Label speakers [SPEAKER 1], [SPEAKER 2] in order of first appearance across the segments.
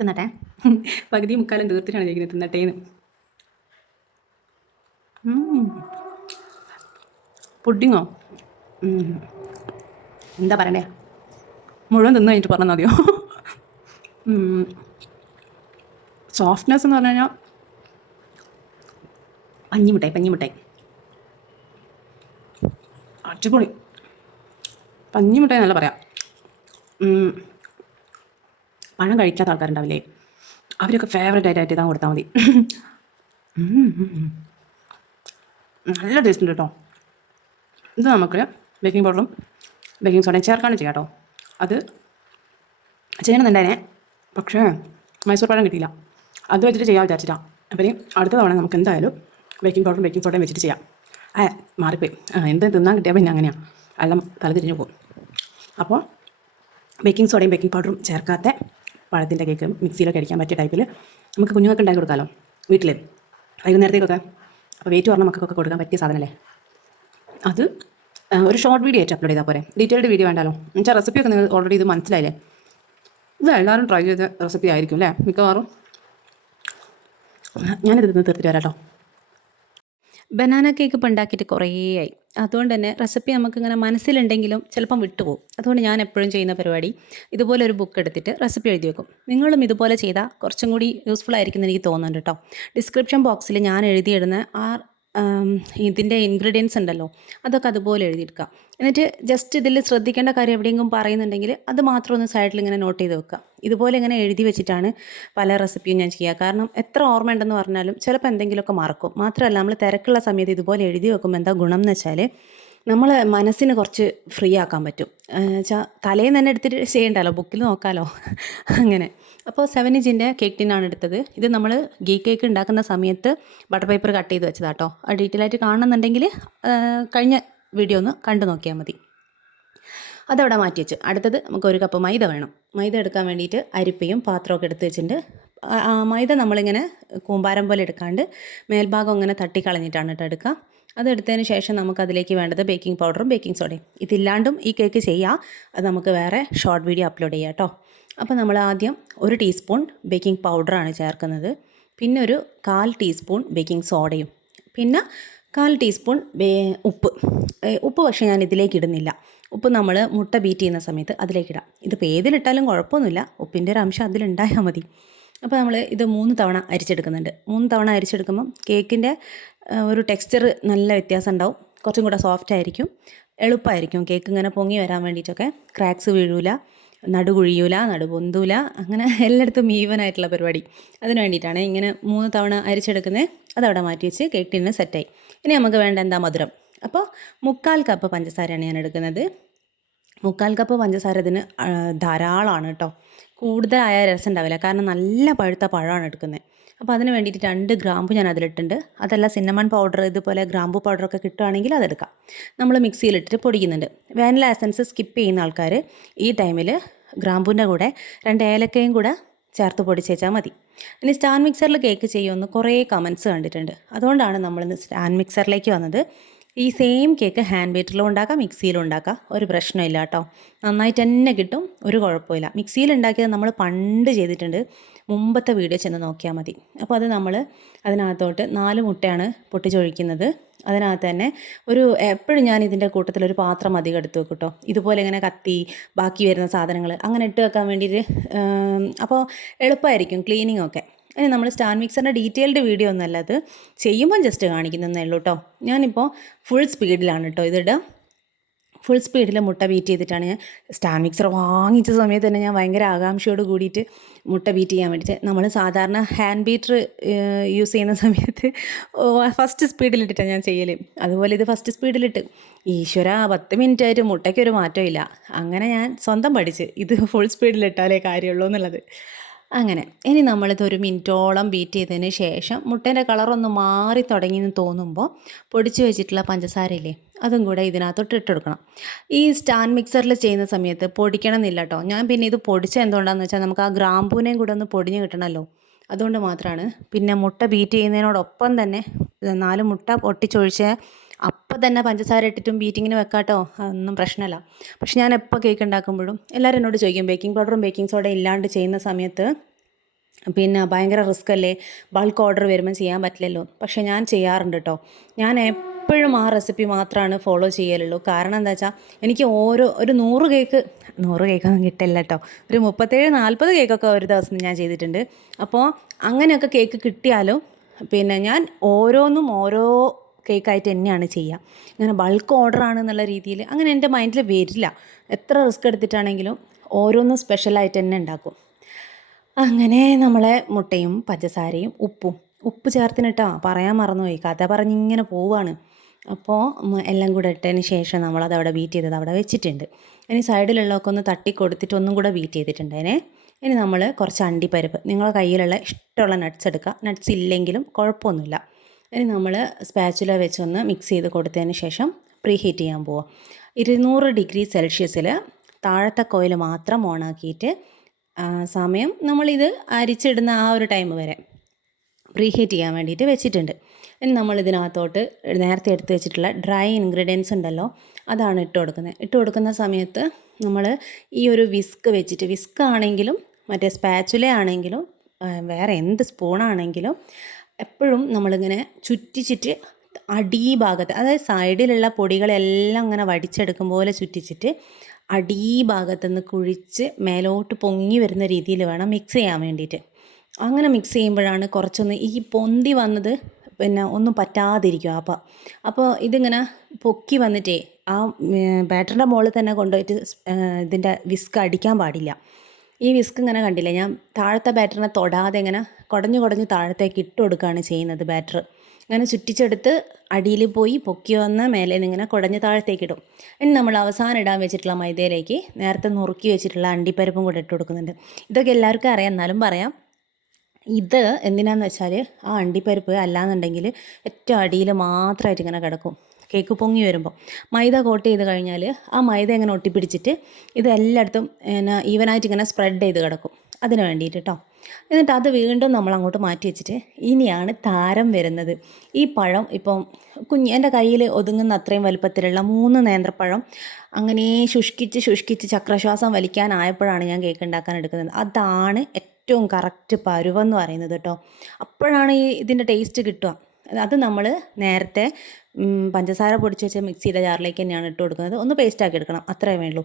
[SPEAKER 1] തിന്നട്ടെ. പകുതി മുക്കാലും തീർത്തിട്ടാണ് ചോദിക്കുന്നത് തിന്നട്ടേന്ന്. പുഡിങ്ങോ. എന്താ പറയണ്ടേ? മുഴുവൻ തിന്നു കഴിഞ്ഞിട്ട് പറഞ്ഞാൽ മതിയോ? സോഫ്റ്റ്നെസ് എന്ന് പറഞ്ഞു കഴിഞ്ഞാൽ പഞ്ഞിമുട്ടായി പഞ്ഞിമുട്ടായി. അടിപൊളി. പഞ്ഞിമുട്ടായി നല്ല പറയാം. പഴം കഴിക്കാത്ത ആൾക്കാരുണ്ടാവില്ലേ? അവരൊക്കെ ഫേവറേറ്റ് ആയിട്ട് ഇതാ കൊടുത്താൽ മതി. നല്ല ടേസ്റ്റ് ഉണ്ട് കേട്ടോ ഇത് നമുക്ക് ബേക്കിംഗ് പൗഡറും ബേക്കിംഗ് സോഡയും ചേർക്കാണ് ചെയ്യാം കേട്ടോ അത് ചെയ്യണമെന്നുണ്ടായിരുന്നേ പക്ഷേ മൈസൂർ പഴം കിട്ടിയില്ല. അത് വെച്ചിട്ട് ചെയ്യാൻ വിചാരിച്ചിട്ടാണ് അപ്പം അടുത്ത തവണ നമുക്ക് എന്തായാലും ബേക്കിംഗ് പൗഡറും ബേക്കിംഗ് സോഡയും വെച്ചിട്ട് ചെയ്യാം. ആ മാറിപ്പോയി. എന്ത് തിന്നാൻ കിട്ടിയാൽ പിന്നെ അങ്ങനെയാണ് എല്ലാം തല തിരിഞ്ഞു പോകും. അപ്പോൾ ബേക്കിംഗ് സോഡയും ബേക്കിംഗ് പൗഡറും ചേർക്കാത്ത പഴത്തിന്റെ കേക്ക് മിക്സിയിലൊക്കെ അടിക്കാൻ പറ്റിയ ടൈപ്പിൽ നമുക്ക് കുഞ്ഞുങ്ങൾക്ക് ഉണ്ടാക്കി കൊടുക്കാമല്ലോ വീട്ടിൽ വൈകുന്നേരത്തേക്കൊക്കെ. അപ്പോൾ വെയിറ്റ് പറഞ്ഞ മക്കൾക്കൊക്കെ കൊടുക്കാൻ പറ്റിയ സാധനമല്ലേ അത് ഒരു ഷോർട്ട് വീഡിയോ ആയിട്ട് അപ്ലോഡ് ചെയ്താൽ പോരെ. ഡീറ്റെയിൽഡ് വീഡിയോ വേണ്ടല്ലോ എന്നുവെച്ചാൽ റെസിപ്പിയൊക്കെ നിങ്ങൾ ഓൾറെഡി ഇത് മനസ്സിലായില്ലേ? ഇത് എല്ലാവരും ട്രൈ ചെയ്ത റെസിപ്പി ആയിരിക്കും അല്ലേ മിക്കവാറും. ഞാനിത് തീർത്തിട്ട് വരാം കേട്ടോ
[SPEAKER 2] ബനാന കേക്ക് ഇപ്പോൾ ഉണ്ടാക്കിയിട്ട് കുറേ ആയി. അതുകൊണ്ട് തന്നെ റെസിപ്പി നമുക്കിങ്ങനെ മനസ്സിലുണ്ടെങ്കിലും ചിലപ്പം വിട്ടുപോകും. അതുകൊണ്ട് ഞാൻ എപ്പോഴും ചെയ്യുന്ന പരിപാടി ഇതുപോലെ ഒരു ബുക്ക് എടുത്തിട്ട് റെസിപ്പി എഴുതി വെക്കും. നിങ്ങളും ഇതുപോലെ ചെയ്താൽ കുറച്ചും കൂടി യൂസ്ഫുൾ ആയിരിക്കും എന്ന് എനിക്ക് തോന്നുന്നുണ്ട് കേട്ടോ. ഡിസ്ക്രിപ്ഷൻ ബോക്സിൽ ഞാൻ എഴുതിയിടുന്ന ആ ഇതിന്റെ ഇൻഗ്രീഡിയൻസ് ഉണ്ടല്ലോ അതൊക്കെ അതുപോലെ എഴുതിയെടുക്കുക. എന്നിട്ട് ജസ്റ്റ് ഇതിൽ ശ്രദ്ധിക്കേണ്ട കാര്യം എവിടെയെങ്കിലും പറയുന്നുണ്ടെങ്കിൽ അത് മാത്രം ഒന്ന് സൈഡിൽ ഇങ്ങനെ നോട്ട് ചെയ്ത് വെക്കുക. ഇതുപോലെ ഇങ്ങനെ എഴുതി വെച്ചിട്ടാണ് പല റെസിപ്പിയും ഞാൻ ചെയ്യുക. കാരണം എത്ര ഓർമ്മ ഉണ്ടെന്ന് പറഞ്ഞാലും ചിലപ്പോൾ എന്തെങ്കിലുമൊക്കെ മറക്കും. മാത്രമല്ല നമ്മൾ തിരക്കുള്ള സമയത്ത് ഇതുപോലെ എഴുതി വെക്കുമ്പോൾ എന്താ ഗുണം എന്ന് വെച്ചാൽ നമ്മൾ മനസ്സിന് കുറച്ച് ഫ്രീ ആക്കാൻ പറ്റും. വെച്ചാൽ തലേന്ന് തന്നെ എടുത്തിട്ട് ചെയ്യണ്ടല്ലോ ബുക്കിൽ നോക്കാമല്ലോ അങ്ങനെ. അപ്പോൾ സെവൻ ഇഞ്ചിന്റെ കേക്ക് ടിന്നാണ് എടുത്തത്. ഇത് നമ്മൾ ഗീ കേക്ക് ഉണ്ടാക്കുന്ന സമയത്ത് ബട്ടർ പേപ്പർ കട്ട് ചെയ്ത് വെച്ചതാട്ടോ. ആ ഡീറ്റെയിൽ ആയിട്ട് കാണണമെന്നുണ്ടെങ്കിൽ കഴിഞ്ഞ വീഡിയോ ഒന്ന് കണ്ടു നോക്കിയാൽ മതി. അതവിടെ മാറ്റി വെച്ച്. അടുത്തത് നമുക്ക് ഒരു കപ്പ് മൈദ വേണം. മൈദ എടുക്കാൻ വേണ്ടിയിട്ട് അരിപ്പയും പാത്രമൊക്കെ എടുത്ത് ആ മൈദ നമ്മളിങ്ങനെ കൂമ്പാരം പോലെ എടുക്കാണ്ട് മേൽഭാഗം ഇങ്ങനെ തട്ടിക്കളഞ്ഞിട്ടാണ് കേട്ടോ എടുക്കുക. അതെടുത്തതിന് ശേഷം നമുക്ക് അതിലേക്ക് വേണ്ടത് ബേക്കിംഗ് പൗഡറും ബേക്കിംഗ് സോഡയും ഇതില്ലാണ്ടും ഈ കേക്ക് ചെയ്യാം. അത് നമുക്ക് വേറെ ഷോർട്ട് വീഡിയോ അപ്ലോഡ് ചെയ്യാം കേട്ടോ. അപ്പോൾ നമ്മൾ ആദ്യം ഒരു ടീസ്പൂൺ ബേക്കിംഗ് പൗഡറാണ് ചേർക്കുന്നത്. പിന്നെ ഒരു കാൽ ടീസ്പൂൺ ബേക്കിംഗ് സോഡയും പിന്നെ കാൽ ടീസ്പൂൺ ഉപ്പ്. ഉപ്പ് പക്ഷേ ഞാൻ ഇതിലേക്ക് ഇടുന്നില്ല. ഉപ്പ് നമ്മൾ മുട്ട ബീറ്റ് ചെയ്യുന്ന സമയത്ത് അതിലേക്കിടാം ഇതിപ്പോൾ ഏതിലിട്ടാലും കുഴപ്പമൊന്നുമില്ല. ഉപ്പിന്റെ ഒരു അംശം അതിലുണ്ടായാൽ മതി. അപ്പോൾ നമ്മൾ ഇത് മൂന്ന് തവണ അരിച്ചെടുക്കുന്നുണ്ട്. മൂന്ന് തവണ അരിച്ചെടുക്കുമ്പം കേക്കിന്റെ ഒരു ടെക്സ്ചർ നല്ല വ്യത്യാസം ഉണ്ടാവും കുറച്ചും കൂടെ സോഫ്റ്റ് ആയിരിക്കും. എളുപ്പമായിരിക്കും കേക്ക് ഇങ്ങനെ പൊങ്ങി വരാൻ വേണ്ടിയിട്ടൊക്കെ ക്രാക്സ് വീഴൂല നടു കുഴിയൂല നടു പൊന്തൂല അങ്ങനെ എല്ലായിടത്തും ഈവൻ ആയിട്ടുള്ള പരിപാടി. അതിന് വേണ്ടിയിട്ടാണ് ഇങ്ങനെ മൂന്ന് തവണ അരിച്ചെടുക്കുന്നത് അതവിടെ മാറ്റി വെച്ച് കേക്ക് ടീന് സെറ്റായി ഇനി നമുക്ക് വേണ്ട എന്താ മധുരം? അപ്പോൾ മുക്കാൽ കപ്പ് പഞ്ചസാരയാണ് ഞാൻ എടുക്കുന്നത്. മുക്കാൽ കപ്പ് പഞ്ചസാര ഇതിന് ധാരാളമാണ് കേട്ടോ. കൂടുതലായ രസം ഉണ്ടാവില്ല കാരണം നല്ല പഴുത്ത പഴമാണ് എടുക്കുന്നത്. അപ്പോൾ അതിന് വേണ്ടിയിട്ട് രണ്ട് ഗ്രാമ്പു ഞാൻ അതിലിട്ടുണ്ട്. അതല്ല സിന്നമൺ പൗഡർ ഇതുപോലെ ഗ്രാമ്പു പൗഡറൊക്കെ കിട്ടുകയാണെങ്കിൽ അതെടുക്കാം നമ്മൾ മിക്സിയിലിട്ടിട്ട് പൊടിക്കുന്നുണ്ട്. വേനൽ എസൻസ് സ്കിപ്പ് ചെയ്യുന്ന ആൾക്കാർ ഈ ടൈമിൽ ഗ്രാമ്പൂന്റെ കൂടെ രണ്ട് ഏലക്കയും കൂടെ ചേർത്ത് പൊടിച്ചേച്ചാൽ മതി. ഇനി സ്റ്റാൻ മിക്സറിൽ കേക്ക് ചെയ്യുമെന്ന് കുറേ കമൻസ് കണ്ടിട്ടുണ്ട്. അതുകൊണ്ടാണ് നമ്മളിന്ന് സ്റ്റാൻ മിക്സറിലേക്ക് വന്നത്. ഈ സെയിം കേക്ക് ഹാൻഡ് ബീറ്ററിലും ഉണ്ടാക്കാം മിക്സിയിലും ഉണ്ടാക്കാം. ഒരു പ്രശ്നമില്ല കേട്ടോ. നന്നായിട്ട് തന്നെ കിട്ടും ഒരു കുഴപ്പമില്ല. മിക്സിയിൽ ഉണ്ടാക്കിയത് നമ്മൾ പണ്ട് ചെയ്തിട്ടുണ്ട്. മുമ്പത്തെ വീഡിയോ ചെന്ന് നോക്കിയാൽ മതി. അപ്പോൾ അത് നമ്മൾ അതിനകത്തോട്ട് നാല് മുട്ടയാണ് പൊട്ടിച്ചൊഴിക്കുന്നത്. അതിനകത്ത് തന്നെ ഒരു എപ്പോഴും ഞാൻ ഇതിന്റെ കൂട്ടത്തിൽ ഒരു പാത്രം അധികം എടുത്ത് വെക്കും കേട്ടോ. ഇതുപോലെ ഇങ്ങനെ കത്തി ബാക്കി വരുന്ന സാധനങ്ങൾ അങ്ങനെ ഇട്ട് വെക്കാൻ വേണ്ടിയിട്ട് അപ്പോൾ എളുപ്പമായിരിക്കും ക്ലീനിങ് ഒക്കെ. ഇനി നമ്മൾ സ്റ്റാൻഡ് മിക്സറിന്റെ ഡീറ്റെയിൽഡ് വീഡിയോ ഒന്നല്ല അത്. ചെയ്യുമ്പോൾ ജസ്റ്റ് കാണിക്കുന്നതേ ഉള്ളൂ കേട്ടോ ഞാനിപ്പോൾ ഫുൾ സ്പീഡിലാണ് കേട്ടോ ഇതിടുക ഫുൾ സ്പീഡിൽ മുട്ട ബീറ്റ് ചെയ്തിട്ടാണ് ഞാൻ സ്റ്റാൻ മിക്സർ വാങ്ങിച്ച സമയത്ത് തന്നെ ഞാൻ ഭയങ്കര ആകാംക്ഷയോട് കൂടിയിട്ട് മുട്ട ബീറ്റ് ചെയ്യാൻ വേണ്ടിയിട്ട് നമ്മൾ സാധാരണ ഹാൻഡ് ബീറ്റർ യൂസ് ചെയ്യുന്ന സമയത്ത് ഫസ്റ്റ് സ്പീഡിലിട്ടിട്ടാണ് ഞാൻ ചെയ്യൽ അതുപോലെ ഇത് ഫസ്റ്റ് സ്പീഡിലിട്ട് ഈശ്വര പത്ത് മിനിറ്റ് ആയിട്ട് മുട്ടയ്ക്ക് ഒരു മാറ്റമില്ല അങ്ങനെ ഞാൻ സ്വന്തം പഠിച്ച് ഇത് ഫുൾ സ്പീഡിലിട്ടാലേ കാര്യമുള്ളൂ എന്നുള്ളത്. അങ്ങനെ. ഇനി നമ്മളിത് ഒരു മിനിറ്റോളം ബീറ്റ് ചെയ്തതിന് ശേഷം മുട്ടേന്റെ കളറൊന്ന് മാറി തുടങ്ങി എന്ന് തോന്നുമ്പോൾ പൊടിച്ച് വെച്ചിട്ടുള്ള പഞ്ചസാരയില്ലേ അതും കൂടെ ഇതിനകത്തോട്ട് ഇട്ടെടുക്കണം ഈ സ്റ്റാൻഡ് മിക്സറിൽ ചെയ്യുന്ന സമയത്ത് പൊടിക്കണം എന്നില്ല കേട്ടോ ഞാൻ പിന്നെ ഇത് പൊടിച്ച എന്തുകൊണ്ടാണെന്ന് വെച്ചാൽ നമുക്ക് ആ ഗ്രാമ്പൂനേയും കൂടെ ഒന്ന് പൊടിഞ്ഞ് കിട്ടണമല്ലോ അതുകൊണ്ട് മാത്രമാണ് പിന്നെ മുട്ട ബീറ്റ് ചെയ്യുന്നതിനോടൊപ്പം തന്നെ നാല് മുട്ട പൊട്ടിച്ചൊഴിച്ച് അപ്പം തന്നെ പഞ്ചസാര ഇട്ടിട്ടും ബീറ്റിങ്ങിന് വെക്കാട്ടോ. അതൊന്നും പ്രശ്നമല്ല പക്ഷെ ഞാൻ എപ്പോൾ കേക്ക് ഉണ്ടാക്കുമ്പോഴും എല്ലാവരും എന്നോട് ചോദിക്കും ബേക്കിംഗ് പൗഡറും ബേക്കിംഗ് സോഡ ഇല്ലാണ്ട് ചെയ്യുന്ന സമയത്ത് പിന്നെ ഭയങ്കര റിസ്ക് അല്ലേ? ബൾക്ക് ഓർഡർ വരുമ്പം ചെയ്യാൻ പറ്റില്ലല്ലോ. പക്ഷേ ഞാൻ ചെയ്യാറുണ്ട് കേട്ടോ ഞാൻ എപ്പോഴും ആ റെസിപ്പി മാത്രമാണ് ഫോളോ ചെയ്യലുള്ളൂ. കാരണം എന്താ വെച്ചാൽ എനിക്ക് ഓരോ ഒരു നൂറ് കേക്ക് നൂറ് കേക്കൊന്നും കിട്ടില്ല കേട്ടോ ഒരു മുപ്പത്തേഴ് നാൽപ്പത് കേക്കൊക്കെ ഒരു ദിവസം ഞാൻ ചെയ്തിട്ടുണ്ട്. അപ്പോൾ അങ്ങനെയൊക്കെ കേക്ക് കിട്ടിയാലും പിന്നെ ഞാൻ ഓരോന്നും ഓരോ കേക്കായിട്ട് തന്നെയാണ് ചെയ്യുക. ഇങ്ങനെ ബൾക്ക് ഓർഡർ ആണെന്നുള്ള രീതിയിൽ അങ്ങനെ എന്റെ മൈൻഡിൽ വരില്ല. എത്ര റിസ്ക് എടുത്തിട്ടാണെങ്കിലും ഓരോന്നും സ്പെഷ്യലായിട്ട് തന്നെ ഉണ്ടാക്കും. അങ്ങനെ നമ്മളെ മുട്ടയും പഞ്ചസാരയും ഉപ്പും ഉപ്പ് ചേർത്തിനിട്ടാ പറയാൻ മറന്നുപോയി. കഥ പറഞ്ഞിങ്ങനെ പോവാണ്. അപ്പോൾ എല്ലാം കൂടെ ഇട്ടതിന് ശേഷം നമ്മളത് അവിടെ ബീറ്റ് ചെയ്തത് അവിടെ വെച്ചിട്ടുണ്ട്. ഇനി സൈഡിലുള്ളതൊക്കെ ഒന്ന് തട്ടി കൊടുത്തിട്ട് ഒന്നും കൂടെ ബീറ്റ് ചെയ്തിട്ടുണ്ടേനെ. ഇനി നമ്മൾ കുറച്ച് അണ്ടിപ്പരിപ്പ് നിങ്ങളുടെ കയ്യിലുള്ള ഇഷ്ടമുള്ള നട്ട്സ് എടുക്കുക. നട്ട്സ് ഇല്ലെങ്കിലും കുഴപ്പമൊന്നുമില്ല. ഇനി നമ്മൾ സ്പാച്ചുല വെച്ചൊന്ന് മിക്സ് ചെയ്ത് കൊടുത്തതിന് ശേഷം പ്രീഹീറ്റ് ചെയ്യാൻ പോവാം. ഇരുന്നൂറ് ഡിഗ്രി സെൽഷ്യസിൽ താഴത്തെ കോയിൽ മാത്രം ഓണാക്കിയിട്ട് സമയം നമ്മളിത് അരിച്ചിടുന്ന ആ ഒരു ടൈം വരെ പ്രീഹീറ്റ് ചെയ്യാൻ വേണ്ടിയിട്ട് വെച്ചിട്ടുണ്ട്. ഇനി നമ്മൾ ഇതിനകത്തോട്ട് നേരത്തെ എടുത്ത് വെച്ചിട്ടുള്ള ഡ്രൈ ഇൻഗ്രീഡിയൻസ് ഉണ്ടല്ലോ അതാണ് ഇട്ട് കൊടുക്കുന്നത്. ഇട്ട് കൊടുക്കുന്ന സമയത്ത് നമ്മൾ ഈ ഒരു വിസ്ക് വെച്ചിട്ട് വിസ്ക് ആണെങ്കിലും മറ്റേ സ്പാച്ചുല ആണെങ്കിലും വേറെ എന്ത് സ്പൂണാണെങ്കിലും എപ്പോഴും നമ്മളിങ്ങനെ ചുറ്റിച്ചിട്ട് അടീഭാഗത്ത് അതായത് സൈഡിലുള്ള പൊടികളെല്ലാം അങ്ങനെ വടിച്ചെടുക്കും പോലെ ചുറ്റിച്ചിട്ട് അടീഭാഗത്ത് നിന്ന് കുഴിച്ച് മേലോട്ട് പൊങ്ങി വരുന്ന രീതിയിൽ വേണം മിക്സ് ചെയ്യാൻ വേണ്ടിയിട്ട്. അങ്ങനെ മിക്സ് ചെയ്യുമ്പോഴാണ് കുറച്ചൊന്ന് ഈ പൊന്തി വന്നത് പിന്നെ ഒന്നും പറ്റാതിരിക്കും അപ്പം അപ്പോൾ ഇതിങ്ങനെ പൊക്കി വന്നിട്ടേ ആ ബാറ്ററിന്റെ മുകളിൽ തന്നെ കൊണ്ടുപോയിട്ട് ഇതിന്റെ വിസ്ക് അടിക്കാൻ പാടില്ല. ഈ വിസ്ക് ഇങ്ങനെ കണ്ടില്ലേ? ഞാൻ താഴത്തെ ബാറ്ററിനെ തൊടാതെ ഇങ്ങനെ കുടഞ്ഞു കുടഞ്ഞ് താഴത്തേക്ക് ഇട്ട് കൊടുക്കുകയാണ് ചെയ്യുന്നത് ബാറ്റർ. ഇങ്ങനെ ചുറ്റിച്ചെടുത്ത് അടിയിൽ പോയി പൊക്കി വന്ന് മേലെ നിന്ന് ഇങ്ങനെ കുടഞ്ഞ് താഴത്തേക്ക് ഇടും. ഇനി നമ്മൾ അവസാനം ഇടാൻ വെച്ചിട്ടുള്ള മൈദയിലേക്ക് നേരത്തെ നുറുക്കി വെച്ചിട്ടുള്ള അണ്ടിപ്പരിപ്പും കൂടെ ഇട്ട് കൊടുക്കുന്നുണ്ട്. ഇതൊക്കെ എല്ലാവർക്കും അറിയാം. എന്നാലും പറയാം. ഇത് എന്തിനാന്ന് വെച്ചാൽ ആ അണ്ടിപ്പരിപ്പ് അല്ലാന്നുണ്ടെങ്കിൽ ഏറ്റവും അടിയിൽ മാത്രമായിട്ട് ഇങ്ങനെ കിടക്കും. കേക്ക് പൊങ്ങി വരുമ്പോൾ മൈദ കോട്ട് ചെയ്ത് കഴിഞ്ഞാൽ ആ മൈദ ഇങ്ങനെ ഒട്ടിപ്പിടിച്ചിട്ട് ഇത് എല്ലായിടത്തും എന്നാ ഈവനായിട്ട് ഇങ്ങനെ സ്പ്രെഡ് ചെയ്ത് കിടക്കും. അതിന് വേണ്ടിയിട്ട് കേട്ടോ എന്നിട്ട് അത് വീണ്ടും നമ്മൾ അങ്ങോട്ട് മാറ്റി വെച്ചിട്ട് ഇനിയാണ് താരം വരുന്നത്. ഈ പഴം ഇപ്പം കുഞ്ഞ് എന്റെ കയ്യിൽ ഒതുങ്ങുന്ന അത്രയും വലുപ്പത്തിലുള്ള മൂന്ന് നേന്ത്രപ്പഴം അങ്ങനെ ശുഷ്കിച്ച് ശുഷ്കിച്ച് ചക്രശ്വാസം വലിക്കാനായപ്പോഴാണ് ഞാൻ കേക്ക് ഉണ്ടാക്കാൻ എടുക്കുന്നത്. അതാണ് ഏറ്റവും കറക്റ്റ് പരുവെന്ന് പറയുന്നത് കേട്ടോ. അപ്പോഴാണ് ഈ ഇതിന്റെ ടേസ്റ്റ് കിട്ടുക. അത് നമ്മൾ നേരത്തെ പഞ്ചസാര പൊടിച്ച് വെച്ച മിക്സിയുടെ ജാറിലേക്ക് തന്നെയാണ് ഇട്ട് കൊടുക്കുന്നത്. ഒന്ന് പേസ്റ്റാക്കി എടുക്കണം. അത്രയേ വേണ്ടൂ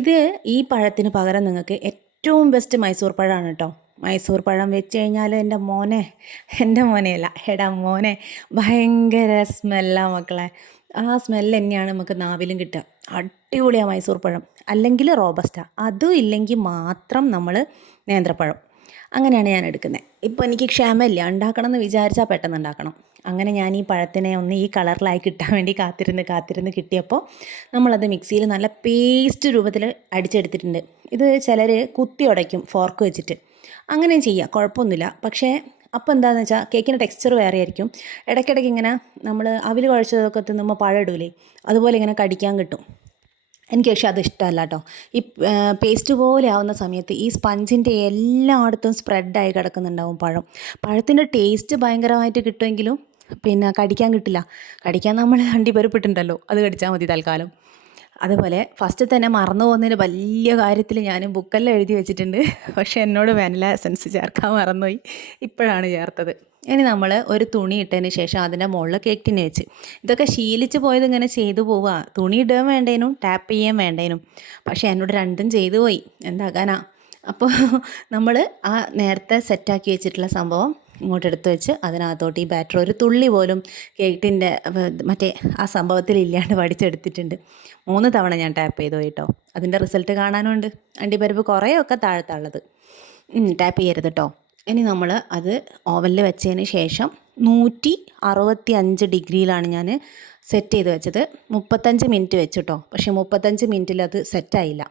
[SPEAKER 2] ഇത് ഈ പഴത്തിന് പകരം നിങ്ങൾക്ക് ഏറ്റവും ബെസ്റ്റ് മൈസൂർ പഴമാണ് കേട്ടോ. മൈസൂർ പഴം വെച്ച് കഴിഞ്ഞാൽ എന്റെ മോനെ എന്റെ മോനെയല്ല എടാ മോനെ ഭയങ്കര സ്മെല്ലാണ് മക്കളെ. ആ സ്മെല്ല് തന്നെയാണ് നമുക്ക് നാവിലും കിട്ടുക. അടിപൊളിയാണ് മൈസൂർ പഴം. അല്ലെങ്കിൽ റോബസ്റ്റ. അതും ഇല്ലെങ്കിൽ മാത്രം നമ്മൾ നേന്ത്രപ്പഴം. അങ്ങനെയാണ് ഞാൻ എടുക്കുന്നത് ഇപ്പോൾ എനിക്ക് ക്ഷമയില്ല. ഉണ്ടാക്കണം എന്ന് വിചാരിച്ചാൽ പെട്ടെന്ന് ഉണ്ടാക്കണം. അങ്ങനെ ഞാൻ ഈ പഴത്തിനെ ഒന്ന് ഈ കളറിലായി കിട്ടാൻ വേണ്ടി കാത്തിരുന്ന് കാത്തിരുന്ന് കിട്ടിയപ്പോൾ നമ്മളത് മിക്സിയിൽ നല്ല പേസ്റ്റ് രൂപത്തിൽ അടിച്ചെടുത്തിട്ടുണ്ട്. ഇത് ചിലർ കുത്തി ഉടയ്ക്കും ഫോർക്ക് വെച്ചിട്ട്. അങ്ങനെയും ചെയ്യാം. കുഴപ്പമൊന്നുമില്ല. പക്ഷേ അപ്പോൾ എന്താണെന്ന് വെച്ചാൽ കേക്കിന്റെ ടെക്സ്ചർ വേറെ ആയിരിക്കും ഇടയ്ക്കിടയ്ക്ക് ഇങ്ങനെ നമ്മൾ അവിൽ കുഴച്ചതൊക്കെ തിന്നുമ്പോൾ പഴം ഇടൂലേ അതുപോലെ ഇങ്ങനെ കടിക്കാൻ കിട്ടും. എനിക്ക് പക്ഷേ അത് ഇഷ്ടമല്ല കേട്ടോ. ഈ പേസ്റ്റ് പോലെ ആവുന്ന സമയത്ത് ഈ സ്പഞ്ചിന്റെ എല്ലായിടത്തും സ്പ്രെഡായി കിടക്കുന്നുണ്ടാവും പഴം. പഴത്തിന്റെ ടേസ്റ്റ് ഭയങ്കരമായിട്ട് കിട്ടുമെങ്കിലും പിന്നെ കടിക്കാൻ കിട്ടില്ല. കടിക്കാൻ നമ്മൾ അണ്ടിപ്പരിപ്പിട്ടുണ്ടല്ലോ അത് കടിച്ചാൽ മതി തൽക്കാലം. അതുപോലെ ഫസ്റ്റ് തന്നെ മറന്നു പോകുന്നതിന് വലിയ കാര്യത്തിൽ ഞാൻ ബുക്കെല്ലാം എഴുതി വെച്ചിട്ടുണ്ട്. പക്ഷേ എന്നോട് വാനില എസൻസ് ചേർക്കാൻ മറന്നുപോയി. ഇപ്പോഴാണ് ചേർത്തത്. ഇനി നമ്മൾ ഒരു തുണി ഇട്ടതിന് ശേഷം അതിന്റെ മുകളിൽ കേക്ക് ടിന് വെച്ച്. ഇതൊക്കെ ശീലിച്ച് പോയത് ഇങ്ങനെ ചെയ്തു പോവുക തുണി ഇടുകയും വേണ്ടേനും ടാപ്പ് ചെയ്യാൻ വേണ്ടേനും. പക്ഷേ എന്നോട് രണ്ടും ചെയ്തു പോയി. എന്താക്കാനാ അപ്പോൾ നമ്മൾ ആ നേരത്തെ സെറ്റാക്കി വെച്ചിട്ടുള്ള സംഭവം ഇങ്ങോട്ട് എടുത്ത് വെച്ച് അതിനകത്തോട്ട് ഈ ബാറ്റർ ഒരു തുള്ളി പോലും കേക്കിന്റെ മറ്റേ ആ സംഭവത്തിൽ ഇല്ലാണ്ട് വടിച്ചെടുത്തിട്ടുണ്ട്. മൂന്ന് തവണ ഞാൻ ടാപ്പ് ചെയ്തു കേട്ടോ. അതിന്റെ റിസൾട്ട് കാണാനുണ്ട്. അണ്ടിപ്പരിപ്പ് കുറേയൊക്കെ താഴത്താളത് ടാപ്പ് ചെയ്യരുത് കേട്ടോ ഇനി നമ്മൾ അത് ഓവനിൽ വെച്ചതിന് ശേഷം നൂറ്റി അറുപത്തി അഞ്ച് ഡിഗ്രിയിലാണ് ഞാൻ സെറ്റ് ചെയ്ത് വെച്ചത്. മുപ്പത്തഞ്ച് മിനിറ്റ് വെച്ചു കേട്ടോ പക്ഷേ മുപ്പത്തഞ്ച് മിനിറ്റിൽ അത് സെറ്റായില്ല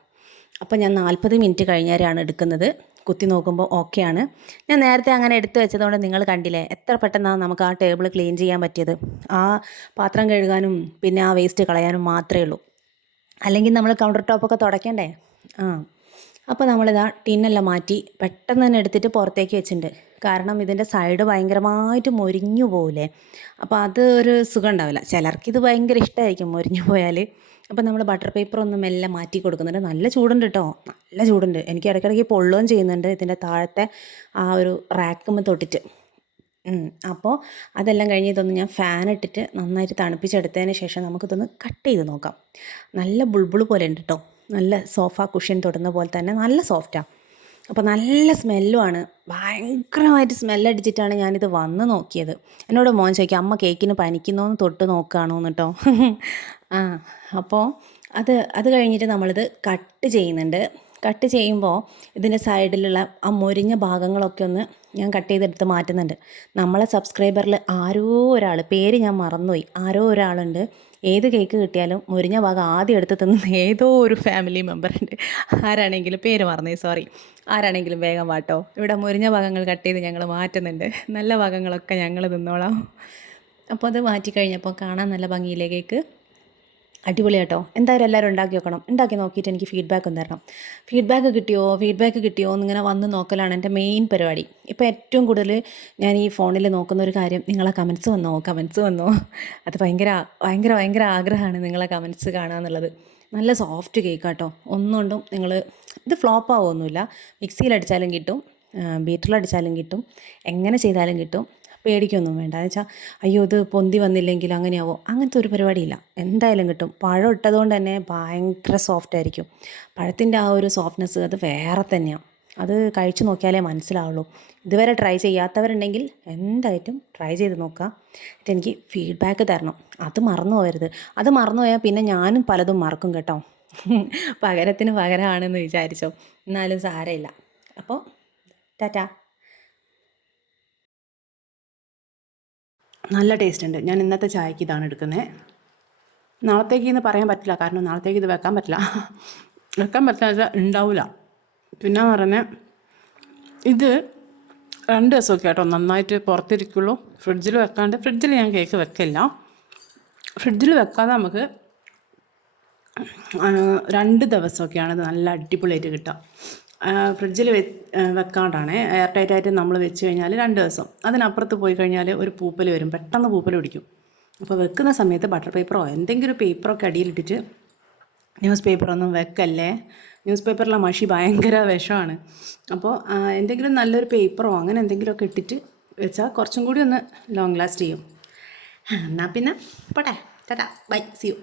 [SPEAKER 2] അപ്പോൾ ഞാൻ നാൽപ്പത് മിനിറ്റ് കഴിഞ്ഞാലാണ് എടുക്കുന്നത്. കുത്തി നോക്കുമ്പോൾ ഓക്കെയാണ് ഞാൻ നേരത്തെ അങ്ങനെ എടുത്തു വെച്ചതുകൊണ്ട് നിങ്ങൾ കണ്ടില്ലേ എത്ര പെട്ടെന്നാണ് നമുക്ക് ആ ടേബിൾ ക്ലീൻ ചെയ്യാൻ പറ്റിയത്. ആ പാത്രം കഴുകാനും പിന്നെ ആ വേസ്റ്റ് കളയാനും മാത്രമേ ഉള്ളൂ. അല്ലെങ്കിൽ നമ്മൾ കൗണ്ടർ ടോപ്പൊക്കെ തുടയ്ക്കണ്ടേ? ആ. അപ്പോൾ നമ്മളിതാ ടിന്നെല്ലാം മാറ്റി പെട്ടെന്ന് തന്നെ എടുത്തിട്ട് പുറത്തേക്ക് വെച്ചിട്ടുണ്ട്. കാരണം ഇതിന്റെ സൈഡ് ഭയങ്കരമായിട്ട് മുരിഞ്ഞു പോകില്ലേ അപ്പോൾ അത് ഒരു സുഖം ഉണ്ടാവില്ല. ചിലർക്ക് ഇത് ഭയങ്കര ഇഷ്ടമായിരിക്കും മുരിഞ്ഞു പോയാൽ അപ്പോൾ നമ്മൾ ബട്ടർ പേപ്പർ ഒന്നും മെല്ലെ മാറ്റി കൊടുക്കുന്നുണ്ട്. നല്ല ചൂടുണ്ട് കേട്ടോ നല്ല ചൂടുണ്ട്. എനിക്ക് ഇടയ്ക്കിടയ്ക്ക് പൊള്ളുകയും ചെയ്യുന്നുണ്ട് ഇതിന്റെ താഴത്തെ ആ ഒരു റാക്കുമ്പോൾ തൊട്ടിട്ട്. അപ്പോൾ അതെല്ലാം കഴിഞ്ഞ് ഇതൊന്ന് ഞാൻ ഫാൻ ഇട്ടിട്ട് നന്നായിട്ട് തണുപ്പിച്ചെടുത്തതിന് ശേഷം നമുക്കിതൊന്ന് കട്ട് ചെയ്ത് നോക്കാം. നല്ല ബുൾബുൾ പോലെ ഉണ്ട് കേട്ടോ നല്ല സോഫ കുഷ്യൻ തൊടുന്ന പോലെ തന്നെ നല്ല സോഫ്റ്റാണ് അപ്പോൾ നല്ല സ്മെല്ലുമാണ്. ഭയങ്കരമായിട്ട് സ്മെല്ലടിച്ചിട്ടാണ് ഞാനിത് വന്ന് നോക്കിയത്. എന്നോട് മോൻ ചോദിക്കും അമ്മ കേക്കിന് പനിക്കുന്നോന്ന് തൊട്ട് നോക്കുകയാണോ എന്നിട്ടോ ആ അപ്പോൾ അത് അത് കഴിഞ്ഞിട്ട് നമ്മളിത് കട്ട് ചെയ്യുന്നുണ്ട്. കട്ട് ചെയ്യുമ്പോൾ ഇതിന്റെ സൈഡിലുള്ള ആ മൊരിഞ്ഞ ഭാഗങ്ങളൊക്കെ ഒന്ന് ഞാൻ കട്ട് ചെയ്തെടുത്ത് മാറ്റുന്നുണ്ട്. നമ്മളെ സബ്സ്ക്രൈബറിൽ ആരോ ഒരാൾ പേര് ഞാൻ മറന്നുപോയി. ആരോ ഒരാളുണ്ട്. ഏത് കേക്ക് കിട്ടിയാലും മുരിഞ്ഞ ഭാഗം ആദ്യം എടുത്ത് തിന്നുന്ന ഏതോ ഒരു ഫാമിലി മെമ്പറിന്റെ ആരാണെങ്കിലും പേര് മറന്നേ സോറി ആരാണെങ്കിലും വേഗം വാട്ടോ. ഇവിടെ മുരിഞ്ഞ ഭാഗങ്ങൾ കട്ട് ചെയ്ത് ഞങ്ങൾ മാറ്റുന്നുണ്ട്. നല്ല ഭാഗങ്ങളൊക്കെ ഞങ്ങൾ തിന്നോളാം. അപ്പോൾ അത് മാറ്റിക്കഴിഞ്ഞപ്പോൾ കാണാൻ നല്ല ഭംഗിയിലെ കേക്ക് അടിപൊളി കേട്ടോ എന്തായാലും എല്ലാവരും ഉണ്ടാക്കി വെക്കണം. ഉണ്ടാക്കി നോക്കിയിട്ട് എനിക്ക് ഫീഡ്ബാക്ക് ഒന്ന് തരണം. ഫീഡ്ബാക്ക് കിട്ടിയോ? ഫീഡ്ബാക്ക് കിട്ടിയോ? എന്നിങ്ങനെ വന്ന് നോക്കലാണ് എന്റെ മെയിൻ പരിപാടി. ഇപ്പോൾ ഏറ്റവും കൂടുതൽ ഞാൻ ഈ ഫോണിൽ നോക്കുന്ന ഒരു കാര്യം നിങ്ങളെ കമൻസ് വന്നോ? കമൻസ് വന്നോ? അത് ഭയങ്കര ഭയങ്കര ഭയങ്കര ആഗ്രഹമാണ് നിങ്ങളെ കമൻസ് കാണുക എന്നുള്ളത്. നല്ല സോഫ്റ്റ് കേക്ക് കേട്ടോ ഒന്നുകൊണ്ടും നിങ്ങൾ ഇത് ഫ്ലോപ്പ് ആവുമൊന്നുമില്ല മിക്സിയിലടിച്ചാലും കിട്ടും. ബീറ്ററിൽ അടിച്ചാലും കിട്ടും. എങ്ങനെ ചെയ്താലും കിട്ടും. പേടിക്കൊന്നും വേണ്ട. വെച്ചാൽ അയ്യോ ഇത് പൊന്തി വന്നില്ലെങ്കിൽ അങ്ങനെയാവോ? അങ്ങനത്തെ ഒരു പരിപാടിയില്ല. എന്തായാലും കിട്ടും. പഴം ഇട്ടതുകൊണ്ട് തന്നെ ഭയങ്കര സോഫ്റ്റ് ആയിരിക്കും. പഴത്തിന്റെ ആ ഒരു സോഫ്റ്റ്നെസ് അത് വേറെ തന്നെയാണ് അത് കഴിച്ചു നോക്കിയാലേ മനസ്സിലാവുള്ളൂ. ഇതുവരെ ട്രൈ ചെയ്യാത്തവരുണ്ടെങ്കിൽ എന്തായിട്ടും ട്രൈ ചെയ്ത് നോക്കുക. എന്നിട്ട് എനിക്ക് ഫീഡ്ബാക്ക് തരണം. അത് മറന്നു പോകരുത്. അത് മറന്നു പോയാൽ പിന്നെ ഞാനും പലതും മറക്കും കേട്ടോ. പകരത്തിന് പകരമാണെന്ന് വിചാരിച്ചോ. എന്നാലും സാരമില്ല. അപ്പോൾ ടാറ്റാ.
[SPEAKER 1] നല്ല ടേസ്റ്റ് ഉണ്ട്. ഞാൻ ഇന്നത്തെ ചായക്ക് ഇതാണ് എടുക്കുന്നത് നാളത്തേക്ക് ഇന്ന് പറയാൻ പറ്റില്ല. കാരണം നാളത്തേക്ക് ഇത് വെക്കാൻ പറ്റില്ല. വെക്കാൻ പറ്റില്ല ഉണ്ടാവില്ല പിന്നെ പറഞ്ഞ ഇത് രണ്ട് ദിവസമൊക്കെ കേട്ടോ നന്നായിട്ട് പുറത്തിരിക്കുള്ളൂ. ഫ്രിഡ്ജിൽ വെക്കാണ്ട് ഫ്രിഡ്ജിൽ ഞാൻ കേക്ക് വെക്കില്ല. ഫ്രിഡ്ജിൽ വെക്കാതെ നമുക്ക് രണ്ട് ദിവസമൊക്കെയാണ് നല്ല അടിപൊളിയായിട്ട് കിട്ടുക. ഫ്രിഡ്ജിൽ വെ വെക്കാണ്ടാണ്. എയർ ടൈറ്റ് ആയിട്ട് നമ്മൾ വെച്ച് കഴിഞ്ഞാൽ രണ്ട് ദിവസം. അതിനപ്പുറത്ത് പോയി കഴിഞ്ഞാൽ ഒരു പൂപ്പൽ വരും. പെട്ടെന്ന് പൂപ്പൽ പിടിക്കും. അപ്പോൾ വെക്കുന്ന സമയത്ത് ബട്ടർ പേപ്പറോ എന്തെങ്കിലും ഒരു പേപ്പറൊക്കെ അടിയിലിട്ടിട്ട് ന്യൂസ് പേപ്പറൊന്നും വെക്കല്ലേ? ന്യൂസ് പേപ്പറിലെ മഷി ഭയങ്കര വിഷമാണ്. അപ്പോൾ എന്തെങ്കിലും നല്ലൊരു പേപ്പറോ അങ്ങനെ എന്തെങ്കിലുമൊക്കെ ഇട്ടിട്ട് വെച്ചാൽ കുറച്ചും കൂടി ഒന്ന് ലോങ് ലാസ്റ്റ് ചെയ്യും. എന്നാൽ പിന്നെ പോട്ടെ. ടാറ്റാ. ബൈ. C U